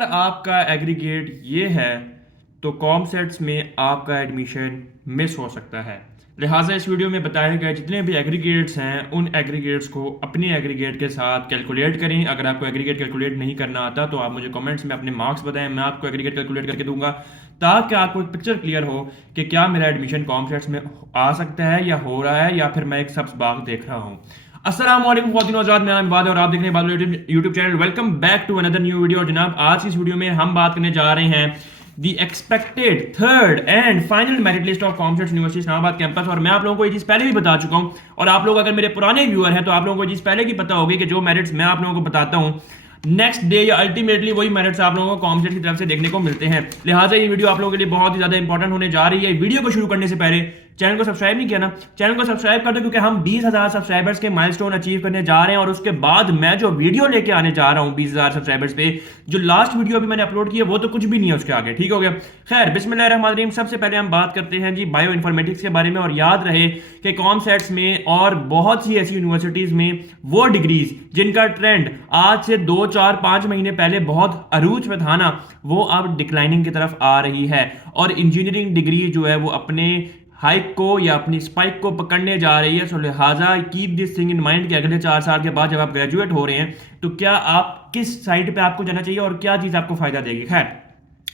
अगर आपका एग्रीगेट ये है तो कॉमसेट्स में आपका एडमिशन मिस हो सकता है। लिहाजा इस वीडियो में बताए गए जितने भी एग्रीगेट्स हैं उन एग्रीगेट्स को अपने एग्रीगेट के साथ कैलकुलेट करें। अगर आपको एग्रीगेट कैलकुलेट नहीं करना आता तो आप मुझे कमेंट्स में अपने मार्क्स बताएं, मैं आपको एग्रीगेट कैलकुलेट करके दूंगा ताकि आपको पिक्चर क्लियर हो कि क्या मेरा एडमिशन कॉमसेट्स में आ सकता है या हो रहा है या फिर मैं एक सब्ज बाग देख रहा हूँ। अस्सलाम वालेकुम ख्वातीन और आज़ाद, मेरा नाम इबाद है और आप देख रहे हैं Ibad YouTube channel. Welcome back to another new video. जनाब आज की इस वीडियो में हम बात करने जा रहे हैं the expected third and final merit list of COMSATS university Islamabad campus. और मैं आप लोगों को ये चीज़ पहले भी बता चुका हूँ और आप लोग अगर मेरे पुराने व्यूअर हैं तो आप लोगों को ये चीज़ पहले की पता होगी कि जो मेरिट्स मैं आप लोगों को बताता हूँ नेक्स्ट डे या अल्टीमेटली वही मेरिट्स आप लोगों को कॉमसेट की तरफ से देखने को मिलते हैं। लिहाजा ये वीडियो आप लोगों के लिए बहुत ही ज्यादा इंपॉर्टेंट होने जा रही है। वीडियो को शुरू करने से पहले चैनल को सब्सक्राइब नहीं किया ना, चैनल को सब्सक्राइब कर दो क्योंकि हम 20,000 सब्सक्राइबर्स के माइलस्टोन अचीव करने जा रहे हैं और उसके बाद मैं जो वीडियो लेके आने जा रहा हूँ 20,000 सब्सक्राइबर्स पे, जो लास्ट वीडियो अभी मैंने अपलोड किया वो तो कुछ भी नहीं है उसके आगे। ठीक हो गया। खैर बिस्मिल्लाहिर्रहमानिर्रहीम। सबसे पहले हम बात करते हैं जी बायो इन्फॉर्मेटिक्स के बारे में। और याद रहे कि कॉमसेट्स में और बहुत सी ऐसी यूनिवर्सिटीज में वो डिग्रीज जिनका ट्रेंड आज से 2, 4, 5 महीने पहले बहुत अरूज पे था ना, वो अब डिक्लाइनिंग की तरफ आ रही है और इंजीनियरिंग डिग्री जो है वो अपने हाइक को या अपनी स्पाइक को पकड़ने जा रही है। सो लिहाजा keep this thing in mind कि अगले 4 साल के बाद जब आप ग्रेजुएट हो रहे हैं तो क्या आप किस साइड पे आपको जाना चाहिए और क्या चीज आपको फायदा देगी। खैर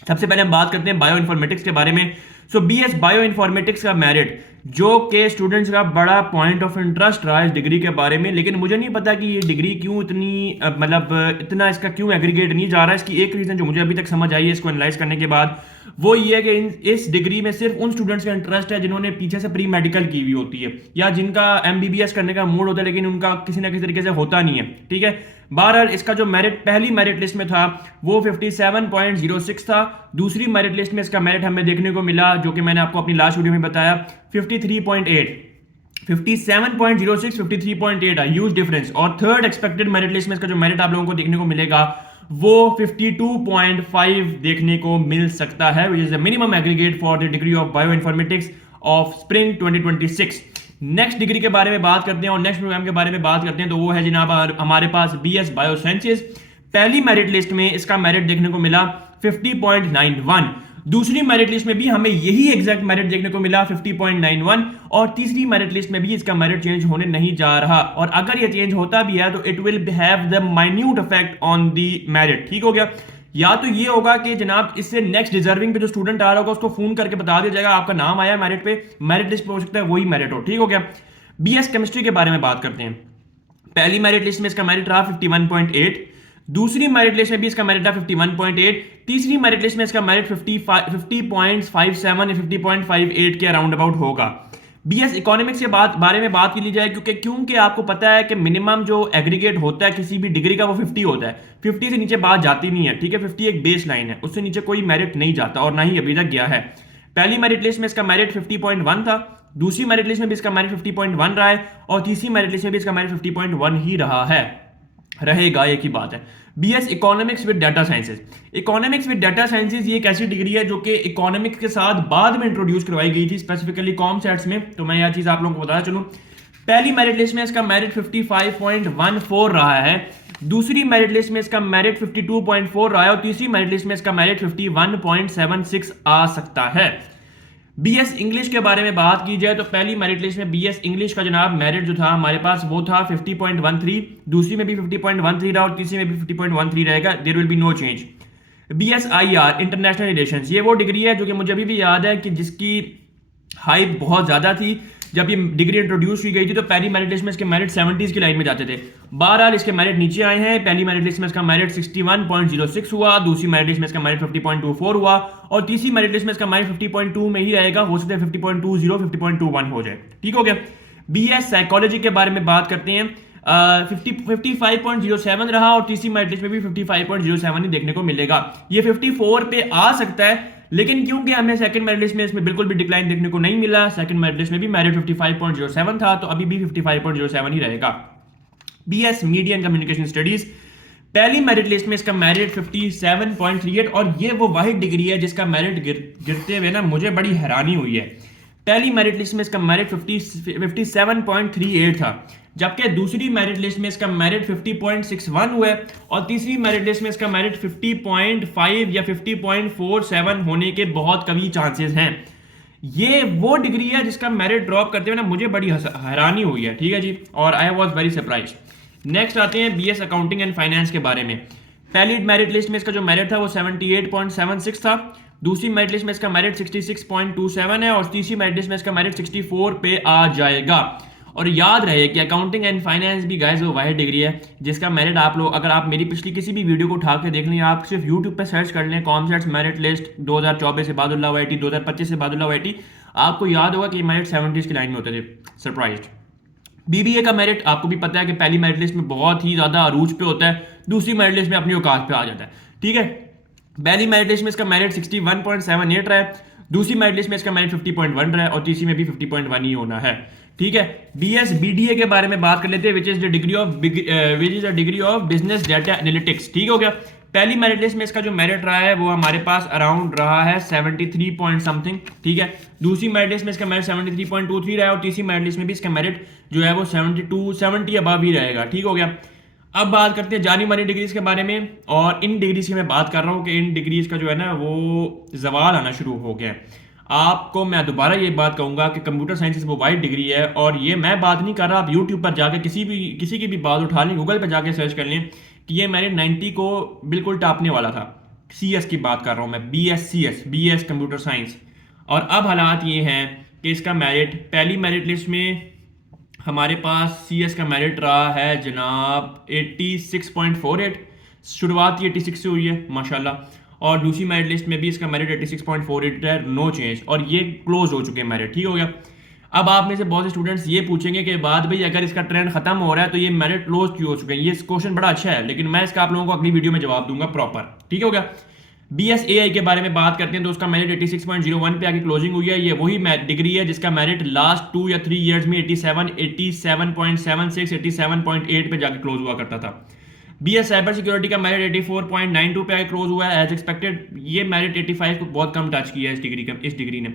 सबसे पहले हम बात करते हैं बायो इन्फॉर्मेटिक्स के बारे में। सो बीएस बायो इन्फॉर्मेटिक्स का मेरिट जो कि स्टूडेंट्स का बड़ा पॉइंट ऑफ इंटरेस्ट रहा है इस डिग्री के बारे में, लेकिन मुझे नहीं पता कि ये डिग्री क्यों इतनी मतलब इतना इसका क्यों एग्रीगेट नहीं जा रहा है। इसकी एक रीजन जो मुझे अभी तक समझ आई है इसको एनालाइज करने के बाद वो ये है कि इस डिग्री में सिर्फ उन स्टूडेंट्स का इंटरेस्ट है जिन्होंने पीछे से प्री मेडिकल की हुई होती है या जिनका एमबीबीएस करने का मूड होता है लेकिन उनका किसी ना किसी तरीके से होता नहीं है। ठीक है। बहरहाल इसका जो मेरिट पहली मेरिट लिस्ट में था वो 57.06 था। दूसरी मेरिट लिस्ट में इसका मेरिट हमें देखने को मिला जो कि मैंने आपको अपनी लास्ट वीडियो में बताया 53.8। 57.06 53.8 ह्यूज डिफरेंस। और थर्ड एक्सपेक्टेड मेरिट लिस्ट में इसका जो मेरिट आप लोगों को देखने को मिलेगा वो 52.5 देखने को मिल सकता है, which is the minimum aggregate for the degree of bio informatics of spring 2026। Next degree के बारे में बात करते हैं और नेक्स्ट प्रोग्राम के बारे में बात करते हैं तो वो है जनाब हमारे पास बीएस बायो साइंसेज। पहली मेरिट लिस्ट में इसका मेरिट देखने को मिला 50.91। दूसरी मेरिट लिस्ट में भी हमें यही एग्जैक्ट मेरिट देखने को मिला 50.91 और तीसरी मेरिट लिस्ट में भी इसका मेरिट चेंज होने नहीं जा रहा। और अगर ये चेंज होता भी है तो it will have the minute effect on the merit. ठीक हो गया। या तो ये होगा कि जनाब इससे नेक्स्ट डिजर्विंग पे जो स्टूडेंट आ रहा होगा उसको फोन करके बता दिया जाएगा आपका नाम आया मेरिट पे, मेरिट लिस्ट पे हो सकता है वही मेरिट हो। ठीक हो गया। बीएस केमिस्ट्री के बारे में बात करते हैं। पहली मेरिट लिस्ट में इसका मेरिट रहा 51.8। दूसरी मेरिट लिस्ट में भी इसका मेरिट था 51.8। तीसरी मेरिट लिस्ट में इसका मेरिट 50.57 या 50.58 के अराउंड अबाउट होगा। बीएस इकोनॉमिक्स के बारे में बात की ली जाए क्योंकि आपको पता है कि मिनिमम जो एग्रीगेट होता है किसी भी डिग्री का वो 50 होता है। 50 से नीचे बात जाती नहीं है। ठीक है। 50 एक बेस लाइन है, उससे नीचे कोई मेरिट नहीं जाता और ना ही अभी तक गया है। पहली मेरिट लिस्ट में इसका मेरिट 50.1 था। दूसरी मेरिट लिस्ट में भी इसका मेरिट 50.1 रहा है और तीसरी मेरिट लिस्ट में भी इसका मेरिट 50.1 ही रहा है, रहेगा, एक ही बात है। BS economics with data sciences. Economics with data sciences ये एक ऐसी डिग्री है जो कि इकोनॉमिक्स के साथ बाद में इंट्रोड्यूस करवाई गई थी स्पेसिफिकली कॉमसेट्स में। तो मैं यह चीज आप लोगों को बताना चलूं, पहली मेरिट लिस्ट में इसका मेरिट 55.14 रहा है। दूसरी मेरिट लिस्ट में इसका मेरिट 52.4 रहा है और तीसरी मेरिट लिस्ट में इसका मेरिट 51.76 आ सकता है। बीएस इंग्लिश के बारे में बात की जाए तो पहली मेरिट लिस्ट में बीएस इंग्लिश का जनाब मेरिट जो था हमारे पास वो था 50.13। दूसरी में भी 50.13 रहा और तीसरी में भी 50.13 रहेगा। There will be no change. BS IR international relations ये वो डिग्री है जो कि मुझे अभी भी याद है कि जिसकी हाइप बहुत ज्यादा थी जब ये डिग्री इंट्रोड्यूस की गई थी। तो पहली मेरिट लिस्ट में इसके मेरिट 70s की लाइन में जाते थे। बहरहाल इसके मेरिट नीचे आए हैं। पहली मेरिट लिस्ट में इसका मेरिट 61.06 हुआ, दूसरी मेरिट लिस्ट में इसका मेरिट 50.24 हुआ और तीसरी मेरिट लिस्ट में इसका मेरिट 50.2 में ही रहेगा। हो सकता है 50.20 50.21 हो जाए। ठीक हो गया। बीएस साइकोलॉजी के बारे में बात करते हैं। 55.07 रहा और तीसरी मेरिट लिस्ट में भी 55.07 ही देखने को मिलेगा। ये 54 पे आ सकता है लेकिन क्योंकि हमें सेकंड मेरिट लिस्ट में इसमें बिल्कुल भी डिक्लाइन देखने को नहीं मिला, सेकंड मेरिट लिस्ट में भी मेरिट 55.07 था तो अभी भी 55.07 ही रहेगा। BS media and communication studies. पहली मेरिट लिस्ट में इसका मेरिट 57.38 और ये वो वाहिद डिग्री है जिसका मेरिट गिरते हुए ना मुझे बड़ी हैरानी हुई है। पहली मेरिट लिस्ट में इसका मेरिट 57.38 था। जबकि दूसरी मेरिट लिस्ट में इसका मेरिट 50.61 हुआ है और तीसरी मेरिट लिस्ट में इसका मेरिट 50.5 या 50.47 होने के बहुत कभी चांसेस हैं। ये वो डिग्री है जिसका मेरिट ड्रॉप करते हुए ना मुझे बड़ी हैरानी हुई है, ठीक है जी, और I was very surprise. Next आते हैं बीएस अकाउंटिंग एंड फाइनेंस के बारे में। पहली मेरिट लिस्ट में इसका जो मेरिट था वो 78.76 था, दूसरी मेरिट लिस्ट में इसका मेरिट 66.27 है और तीसरी मेरिट लिस्ट में इसका मेरिट 64 पे आ जाएगा। और याद रहे कि अकाउंटिंग एंड फाइनेंस भी गाइस वो वाहिद डिग्री है जिसका मेरिट आप लोग, अगर आप मेरी पिछली किसी भी वीडियो को उठा के देख लें, आप सिर्फ यूट्यूब पे सर्च कर लें कॉमसेट्स मेरिट लिस्ट 2024 से बादुल्ला वाईटी, 2025 से बादुल्ला वाईटी, आपको याद होगा कि मेरिट 70s की लाइन में होते थे। सरप्राइज्ड। बीबीए का मेरिट आपको भी पता है कि पहली मेरिट लिस्ट में बहुत ही ज्यादा अरूज पे होता है, दूसरी मेरिट लिस्ट में अपनी औकात पे आ जाता है, ठीक है। पहली मेरिट लिस्ट में इसका मेरिट 61.78 रहा है, दूसरी मेरिट लिस्ट में इसका मेरिट 50.1 रहा है और तीसरी में भी 50.1 ही होना है, ठीक है। बीएस बीडीए के बारे में बात कर लेते हैं, which is the degree of business data analytics, ठीक हो गया। पहली मेरिट लिस्ट में इसका जो मेरिट रहा है वो हमारे पास अराउंड रहा है 73 पॉइंट समथिंग, ठीक है। दूसरी मेरिट लिस्ट में इसका मेरिट 73.23 रहा है और तीसरी मेरिट लिस्ट में भी इसका मेरिट जो है वो 70 अबव ही रहेगा, ठीक हो गया। अब बात करते हैं जानी मानी डिग्रीज के बारे में, और इन डिग्रीज की मैं बात कर रहा हूँ कि इन डिग्रीज का जो है ना वो जवाल आना शुरू हो गया है। आपको मैं दोबारा ये बात कहूंगा कि कंप्यूटर साइंस वो वाइड डिग्री है, और ये मैं बात नहीं कर रहा, आप यूट्यूब पर जाके किसी की भी बात उठा लें, गूगल पर जाके सर्च कर लें कि ये मैंने 90 को बिल्कुल टापने वाला था। सीएस की बात कर रहा हूँ मैं, बीएस कंप्यूटर साइंस। और अब हालात ये हैं कि इसका मेरिट पहली मेरिट लिस्ट में हमारे पास सीएस का मेरिट रहा है जनाब 86.48, शुरुआत ही 86 से हुई है माशाल्लाह, और दूसरी मेरिट लिस्ट में भी इसका मेरिट 86.48 है, नो चेंज, और ये क्लोज हो चुके हैं मेरिट, ठीक हो गया। अब आप में से बहुत से स्टूडेंट्स ये पूछेंगे कि बात भाई अगर इसका ट्रेंड खत्म हो रहा है तो ये मेरिट क्लोज क्यों हो चुके हैं। ये क्वेश्चन बड़ा अच्छा है, लेकिन मैं इसका आप लोगों को अगली वीडियो में जवाब दूंगा प्रॉपर, ठीक हो गया। बीएसएआई के बारे में बात करते हैं तो उसका मेरिट 86.01 पे आके क्लोजिंग हुई है। ये वही डिग्री है जिसका मेरिट लास्ट 2 या 3 इयर्स में 87.76, 87.8 पे जाके क्लोज हुआ करता था। बीएस साइबर सिक्योरिटी का मेरिट 84.92 पे आके क्लोज हुआ है एज एक्सपेक्टेड। ये मेरिट 85 को बहुत कम टच किया है इस डिग्री ने।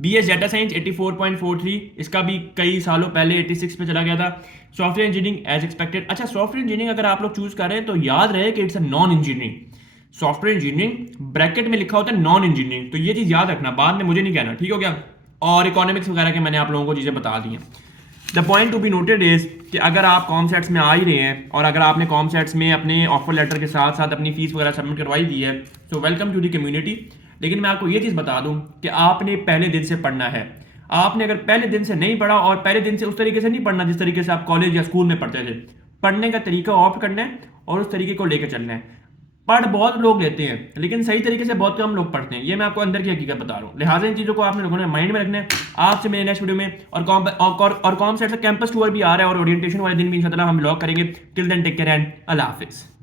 बीएस डाटा साइंस 84.43, इसका भी कई सालों पहले 86 पे चला गया था। Software engineering as expected. अच्छा, सॉफ्टवेयर इंजीनियरिंग अगर आप लोग चूज कर रहे हैं तो याद रहे कि it's a non engineering. Software engineering bracket में लिखा होता है नॉन इंजीनियरिंग, तो ये चीज याद रखना, बाद में मुझे नहीं कहना, ठीक हो गया। और इकोनॉमिक्स वगैरह के मैंने आप लोगों को चीजें बता दी हैं। The point to be noted is कि अगर आप कॉमसेट्स में आ ही रहे हैं और अगर आपने कॉमसेट्स में अपने ऑफर लेटर के साथ साथ अपनी फीस वगैरह सबमिट करवाई दी है, तो वेलकम टू द कम्युनिटी। लेकिन मैं आपको ये चीज़ बता दूं कि आपने पहले दिन से पढ़ना है। आपने अगर पहले दिन से नहीं पढ़ा और पहले दिन से उस तरीके से नहीं पढ़ना जिस तरीके से आप कॉलेज या स्कूल में पढ़ते थे, पढ़ने का तरीका ऑप्ट करना है और उस तरीके को लेकर चलना है। पढ़ बहुत लोग लेते हैं लेकिन सही तरीके से बहुत कम लोग पढ़ते हैं, ये मैं आपको अंदर की हकीकत बता रहा हूँ। लिहाजा इन चीज़ों को आपने लोगों ने माइंड में रखना है। आपसे मेरे नेक्स्ट वीडियो में और कॉम सेट से कैंपस टूर भी आ रहा है और ओरिएंटेशन वाले दिन भी इंशाल्लाह हम ब्लॉग करेंगे। Till then take care and अल्लाह हाफिज़।